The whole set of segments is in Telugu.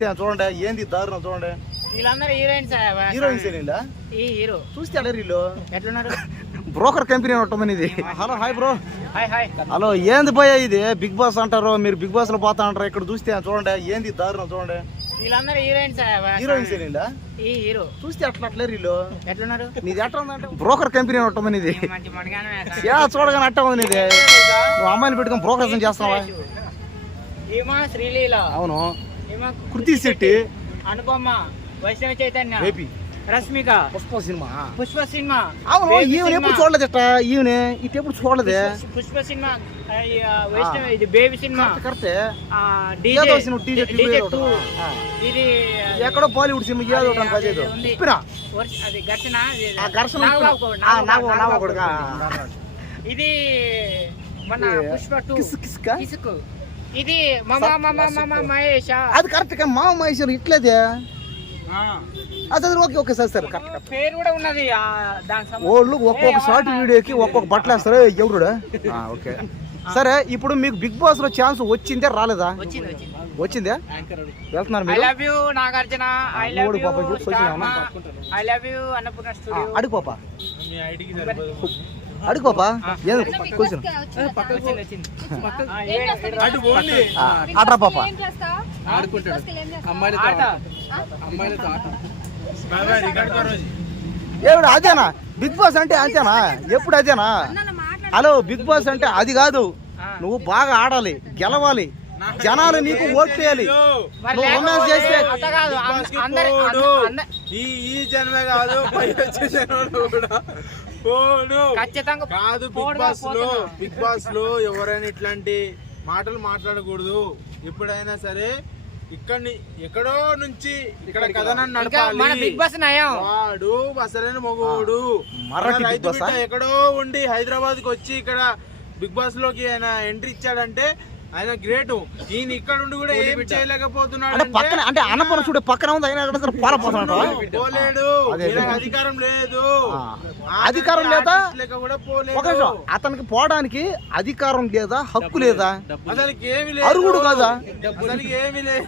చూడండి ఏంది దారుణం చూడండి. వీళ్ళందరూ హీరోయిన్స్ హీరోయిన్స్ వీళ్ళ ఈ హీరో. చూస్తే అలా వీళ్ళు? ఎట్లున్నారు? బ్రోకర్ కంపెనీ ఉంటుంది ఇది. Hello hi bro. Hi hi. Hello ఏంది పోయా ఇది? బిగ్ బాస్ అంటారు మీరు బిగ్ బాస్లో పోతా అంటారు ఇక్కడ చూస్తే చూడండి ఏంది దారుణం చూడండి. వీళ్ళందరూ హీరోయిన్స్ హీరోయిన్స్ వీళ్ళ ఈ హీరో. చూస్తే అట్లా అట్లే వీళ్ళు. ఎట్లున్నారు? నీది ఎట్లా ఉందంటే బ్రోకర్ కంపెనీ ఉంటుంది ఇది. యా చూడగానే అట్ట ఉంది నీది. నువ్వు అమ్మాయిని పెట్టుకొని బ్రోకర్స్ చేస్తావా అవును. కృతి శెట్టి అనుపమ వైష్ణవ చైతన్య రష్మిక పుష్ప సినిమా. పుష్ప సినిమా అవును ఈవెన్. ఎప్పుడు చూడలేదు ఈవెన్ ఇటు ఎప్పుడు చూడలేదే? పుష్ప- సినిమా వైష్ణవ ఇది బేబీ సినిమా. కరెక్టే ఆ, ఏదో డీజే సినిమా డీజే డీజే టూ. ఆ. ఇది ఎక్కడో బాలీవుడ్ సినిమా ఏదో ఒకటి అది ఘర్షణ ఇది ఆ ఘర్షణ. కొడుకా. మన పుష్ప టూ. కిస్ కిస్కా? ఇది మమ మమ మమ మహేష. అది కరెక్ట్ కానీ మామ మహేశ్వరు ఇట్లేదే? అది అది ఓకే ఓకే సరే సరే కరెక్ట్ పేరు కూడా ఉన్నది ఆ, దాని సంబంధం. వాళ్ళు ఒక్కొక్క షార్ట్ వీడియోకి ఒక్కొక్క బట్టలు వేస్తారు? ఎవరుడా ఓకే. సరే ఇప్పుడు మీకు బిగ్ బాస్లో ఛాన్స్ వచ్చిందే రాలేదా? వచ్చింది వచ్చింది. వచ్చిందే? వెళ్తున్నారు ఐ మీరు love you Nagarjuna. I love మూడు యూ పాప ఇప్పుడు స్టార్మా వచ్చినావా? ఐ లవ్ యూ అన్నపూర్ణ ఆ, స్టూడియో అడుగు పాప. అడుగు పాప. ఏదో ఏమిడు అదేనా? బిగ్ బాస్ అంటే అంతేనా ఎప్పుడు అదేనా? హలో బిగ్ బాస్ అంటే అది కాదు. నువ్వు బాగా ఆడాలి గెలవాలి. జనాలు నీకు ఓట్ చేయాలి. రొమాన్స్ చేస్తే అట్ట కాదు. అంద- అందరి అంద- ఈ ఈ జన్మే కాదు ఖచ్చితంగా కాదు బిగ్ బాస్లో. బిగ్ బాస్లో ఎవరైనా ఇట్లాంటి మాటలు మాట్లాడకూడదు. ఎప్పుడైనా సరే ఇక్కడిని ఎక్కడో నుంచి ఇక్కడ కథనాన్ని నడపాలి. బిగ్ బాస్ నయం. వాడు అసలైన మగవాడు రైతు ఎక్కడో ఉండి హైదరాబాద్కి వచ్చి ఇక్కడ బిగ్ బాస్లోకి ఆయన ఎంట్రీ ఇచ్చాడంటే ఆయన గ్రేట్. ఈయన ఇక్కడ ఉండి కూడా ఏం చేయలేకపోతున్నాడు అంటే పక్కన అంటే అన్నపూర్ణ చూడే పక్కన ఉంది అయినా కూడా సరే పాలపోతున్నాడు పోలేడు. అధికారం లేదు. అధికారం లేదా? కూడా ఒక నిమిషం. అతనికి పోవడానికి అధికారం లేదా? హక్కు లేదా? అసలుకి ఏమి లేదు. అరుగుడు కాదా? అసలుకి ఏమి లేదు.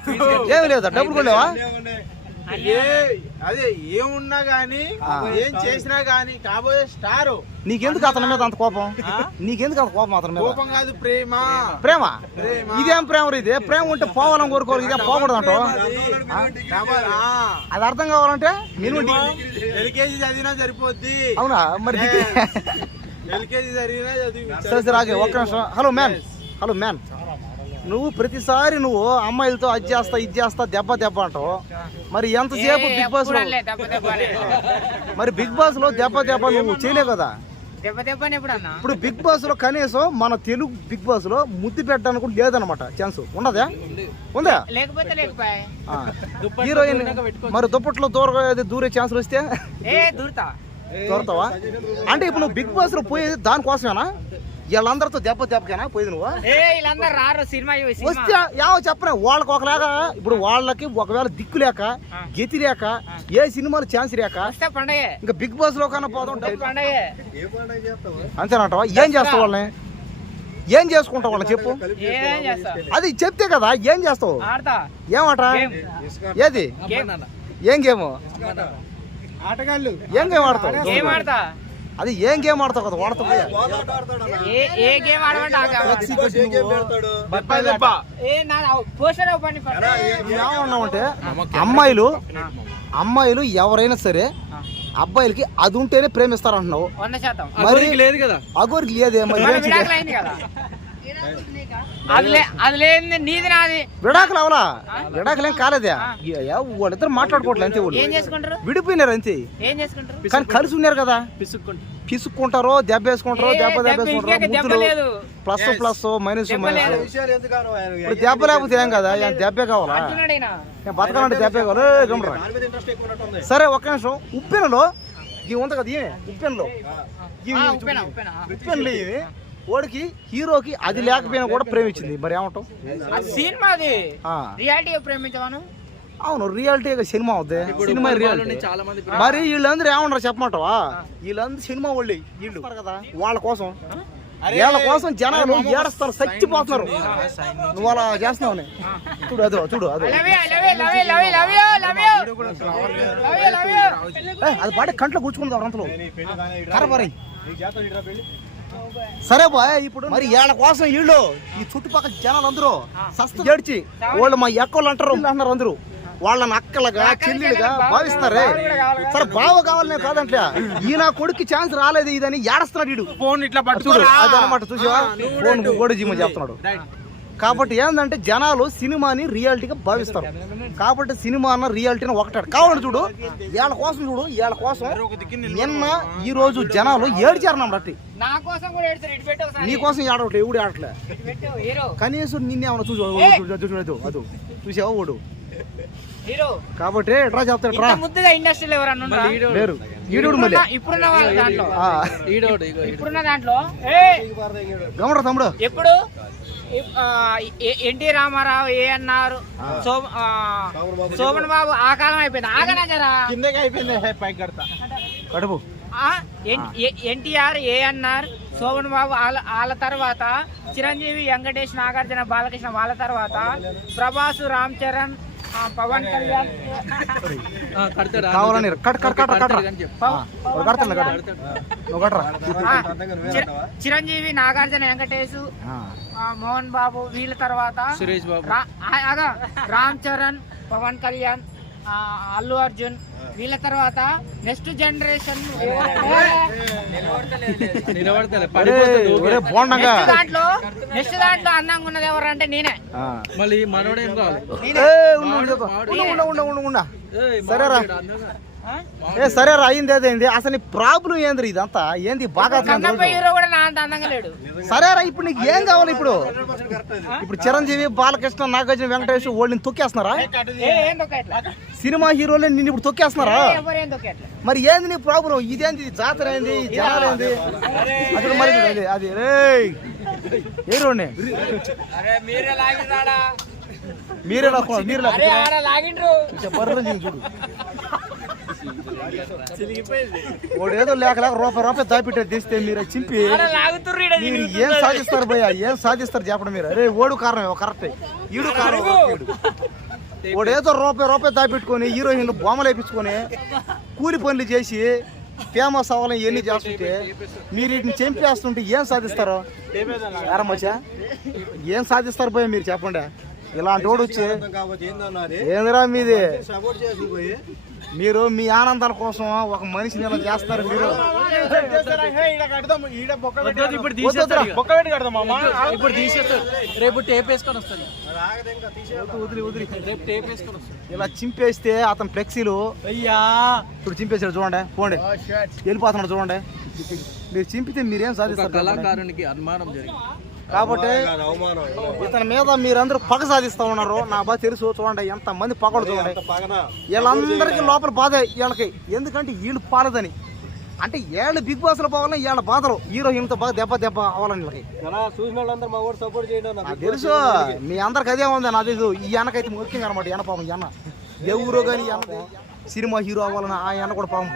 ఏమి లేదా? డబ్బులు కొలేవా ఏ అదే ఏమున్నా గానీ ఏం చేసినా గానీ కాబోయే స్టార్. నీకెందుకు అతని మీద అంత కోపం? నీకెందుకు అంత కోపం అతని మీద? కోపం కాదు ప్రేమ. ప్రేమ. ఇదేం ప్రేమ ఇది? ప్రేమ ఉంటే పోవాలని కోరుకోవాలి ఇదే పోకూడదు అంటో కావాలి, ఆ. అది అర్థం కావాలంటే మినిమం ఎల్కేజీ చదివినా సరిపోద్ది. అవునా? మరి ఎల్కేజీ చదివినా చదివి సరే సరే ఆగే ఒక్క నిమిషం. హలో మ్యాన్ హలో మ్యాన్ నువ్వు ప్రతిసారి నువ్వు అమ్మాయిలతో అది చేస్తా ఇది చేస్తా దెబ్బ దెబ్బ అంటావు. మరి ఎంతసేపు బిగ్ బాస్లో. మరి బిగ్ బాస్లో దెబ్బ దెబ్బ నువ్వు చేయలేవు కదా? ఇప్పుడు బిగ్ బాస్లో కనీసం మన తెలుగు బిగ్ బాస్లో ముద్దు పెట్టడానికి కూడా లేదనమాట ఛాన్స్ ఉండదా ఉందా? లేకపోతే లేకపోయా ఆ. హీరోయిన్ మరి దుప్పట్లో దూర దూరే ఛాన్సులు వస్తే? దూరతావా? అంటే ఇప్పుడు నువ్వు బిగ్ బాస్లో పోయేది దానికోసమేనా? వీళ్ళందరితో దెబ్బ దెబ్బకేనా? పోయేది నువ్వు? వస్తే ఏమో చెప్పరా వాళ్ళకి ఒకలాగా ఇప్పుడు వాళ్ళకి ఒకవేళ దిక్కు లేక గతి లేక ఏ సినిమాలు ఛాన్స్ లేక ఇంకా బిగ్ బాస్లో కన్నా పోదాం పండగే. అంతేనంటావా? ఏం చేస్తావు వాళ్ళని? ఏం చేసుకుంటావు వాళ్ళని చెప్పు. అది చెప్తే కదా ఏం చేస్తావు? ఆడతా. ఏమాట ఏది? ఏం గేమ్? ఆటగాళ్ళు. ఏం గేమ్ ఆడతావు? అది ఏం గేమ్ ఆడతావు కదా? వాడతావు ఏ గేమ్ ఆడమంటే అమ్మాయిలు అమ్మాయిలు ఎవరైనా సరే అబ్బాయిలకి అది ఉంటేనే ప్రేమిస్తారంటున్నావు. వంద శాతం. మరి లేదు కదా? అగోరికి లేదే మరి అది అది లేని నీది నాది. విడాకులు అవలా? విడాకులు ఏం కాలేదే ఏ, వాళ్ళిద్దరు మాట్లాడుకోవట్లే అంతే వాళ్ళు. ఏం చేసుకుంటారు? విడిపోయినారు అంతే. ఏం చేసుకుంటారు? కానీ కలిసి ఉన్నారు కదా? పిసుక్కుంటారో దెబ్బ వేసుకుంటారో దెబ్బ దెబ్బ వేసుకుంటారో. Plus plus minus minus. ఇప్పుడు దెబ్బ లేకపోతే ఏం కదా? ఏం దెబ్బే కావాలా? బతకాలంటే దెబ్బే కావాలి. సరే ఒక్క నిమిషం. ఉప్పెనలో? ఇది ఉంది కదా ఉప్పెనలో. వాడికి హీరోకి అది లేకపోయినా కూడా ప్రేమించింది. మరి. రియాలిటీ ప్రేమించవాను. అవును రియాలిటీ సినిమా అవుద్ది. Cinema reality. మరి వీళ్ళందరూ ఏమన్నారు చెప్పమంటావా? వీళ్ళందరూ సినిమా వాళ్ళే వీళ్ళు. కదా. వాళ్ళ కోసం. వీళ్ళ కోసం జనాలు ఏడుస్తారు చచ్చిపోతున్నారు. నువ్వు అలా చేస్తున్నావు చూడు అదో చూడు అదో పాటే కంట్లో కూర్చుకుంది అంతలో కరబరి సరే బాయ్. ఇప్పుడు మరి వీళ్ళ కోసం వీళ్ళు ఈ చుట్టుపక్కల జనాలు అందరూ సస్త ఏడ్చి వాళ్ళు మా ఎక్కలు అంటారు వీళ్ళు అంటున్నారు అందరూ. వాళ్ళని అక్కలుగా చెల్లెలుగా భావిస్తారే సరే బావ కావాలనే కాదంటే ఈయన కొడుకు ఛాన్స్ రాలేదు ఇదని ఏడుస్తున్నాడు వీడు. ఫోన్ ఇట్లా చూడు పట్టుకోరా. అది అనమాట చూసావా? ఫోన్ కూడా జీమని చెప్తున్నాడు. కాబట్టి ఏంటంటే జనాలు సినిమాని రియాలిటీగా భావిస్తారు. కాబట్టి సినిమా అన్న రియాలిటీని ఒకటాడు. కావాలంటే చూడు వీళ్ళ కోసం చూడు వీళ్ళ కోసం నిన్న ఈ రోజు జనాలు ఏడ్చారు నమ్మటి నా కోసం కూడా ఏడుస్తారు ఇటు పెట్టు ఒకసారి. నీ కోసం ఏడవట్లే ఎవడు ఆడట్లే కనీసం నిన్నేమన్నా చూసు చూడదు అదు చూసావా ఓడు హీరో. కాబట్టి ఎట్రా చెప్తాడు ఇంత రా ముద్దుగా ఇండస్ట్రీలో ఎవరన్నా? లేరు. ఈడు మళ్ళీ. ఇప్పుడున్న- వాళ్ళ దాంట్లో. ఆ, ఇప్పుడున్న దాంట్లో. ఏయ్, గమరా తమ్ముడు? ఎప్పుడు? ఎన్టీ రామారావు ఏ అన్నారు? శోభన్ బాబు ఆ కాలం అయిపోయింది. ఆగనా జరా? కడుపు. ఎన్టీఆర్ ఏఎన్ఆర్ శోభన్ బాబు వాళ్ళ వాళ్ళ తర్వాత చిరంజీవి వెంకటేష్ నాగార్జున బాలకృష్ణ వాళ్ళ తర్వాత ప్రభాస్ రామ్ చరణ్ పవన్ కళ్యాణ్. కావాలని కట్ కట్ కట్ కడతాను నువ్వు కట్టరా చిర- చిరంజీవి నాగార్జున వెంకటేష్ మోహన్ బాబు వీళ్ళ తర్వాత సురేష్ బాబు. రామ్ చరణ్ పవన్ కళ్యాణ్ ఆ, అల్లు అర్జున్ వీళ్ళ తర్వాత నెక్స్ట్ జనరేషన్ దాంట్లో నెక్స్ట్ దాంట్లో అందంగా ఉన్నది ఎవరు అంటే నేనే. ఆ. మళ్ళీ మనోడేం కావాలి? ఏయ్, ఉండు, ఉండు, చెప్తా. ఉండు, ఉండు, ఉండు, ఉండు, ఉండు. సరేరా. ఆ? ఏ సరేరా అయింది అదేంది అసలు ప్రాబ్లం ఏంది ఇదంతా? ఏంది బాగా అందంగా లేడు. సరేరా ఇప్పుడు నీకు ఏం కావాలి ఇప్పుడు? ఇప్పుడు చిరంజీవి బాలకృష్ణ నాగార్జున వెంకటేష్ వాళ్ళని తొక్కేస్తున్నారా? సినిమా హీరోలు నిన్ను ఇప్పుడు తొక్కేస్తున్నారా? మరి ఏంది నీ ప్రాబ్లం ఇదేంది? ఇది జాతర ఏంది? జనాలు ఏంది? అసలు మరి అది అరే. మీరే మీరే లాక్కున్నారు మీరు చూడు. వాడు ఏదో లేక లేక రూపాయి రూపాయి దాపిట్టే తీస్తే మీరు చింపి మీరు ఏం సాధిస్తారు భయ్య? ఏం సాధిస్తారు చెప్పండి మీరు? అరే ఓడు కారణం కరెక్ట్ ఈడు కారణం ఈడు. వాడు ఏదో రూపాయి రూపాయి దాపెట్టుకొని హీరోయిన్లు బొమ్మలు వేయించుకొని కూలి పనులు చేసి ఫేమస్ అవ్వాలని ఎన్ని చేస్తుంటే మీరు వీటిని చంపేస్తుంటే ఏం సాధిస్తారు? మచ్చా? ఏం సాధిస్తారు భయ్య మీరు చెప్పండి? ఇలాంటి వాడు వచ్చి ఏందిరా మీది? మీరు మీ ఆనందాల కోసం ఒక మనిషిని ఇలా చేస్తారు మీరు. ఇప్పుడు తీసేస్తారు రేపు టేప్ వేసుకొని వస్తాను వదిలి వదిలి. రేపు టేప్ వేసుకొని వస్తాను ఇలా చింపేస్తే అతని ఫ్లెక్సీలు. అయ్యా. ఇప్పుడు చింపేశాడు చూడండి పోండి. వెళ్ళిపోతున్నాడు చూడండి. మీరు చింపితే మీరేం సాధిస్తారు. కళాకారునికి అనుమానం జరిగింది. కాబట్టి ఇతని మీద మీరందరూ పగ సాధిస్తా ఉన్నారు. నా బాగా తెలుసు చూడండి ఎంత మంది పగలు చూడండి. వీళ్ళందరికీ లోపల బాధ వీళ్ళకి. ఎందుకంటే వీళ్ళు పాలదని. అంటే ఏళ్ళు బిగ్ బాస్లో పోవాలని వీళ్ళ బాధలు. హీరోయిన్తో బాగా దెబ్బ దెబ్బ అవ్వాలని వీళ్ళకి. తెలుసు. మీ అందరికి అదే ఉంది. నాది ఈ అన్నకైతే ముఖ్యంగా అనమాట ఎన్న పాపం. ఈ అన్న. ఎవరో కానీ సినిమా హీరో అవ్వాలని ఆ అన్న కూడా పాపం